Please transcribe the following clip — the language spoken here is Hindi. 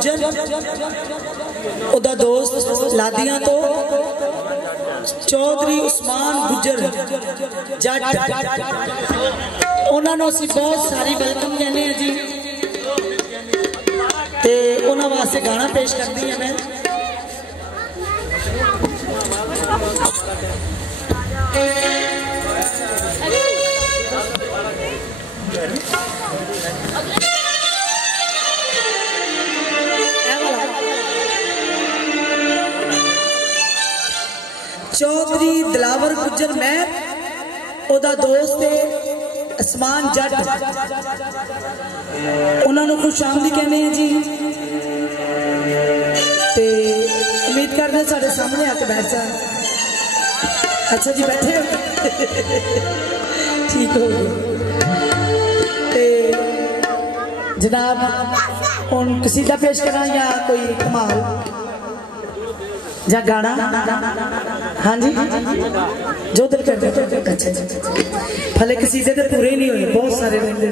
गुज्जर ओदा दोस्त लादियां तो चौधरी उस्मान गुज्जर जट उन्होंने असीं बहुत सारी वेलकम कहने हैं जी ते उन्होंने वास्ते गाना पेश करती है मैं चौधरी दिलावर गुज्जर मैं ओदा दोस्त है उस्मान जट उन्होंने खुश आमदी कहने हैं जी ते उम्मीद करते साढ़े सामने आके बैठ जा। अच्छा जी बैठे हो ठीक हो गए जनाब हुण कसीदा पेश करा या कोई कमाल या गाना हाँ जी जो दिल कर अच्छा भले कसीदे तो पूरे नहीं हुए बहुत सारे रहते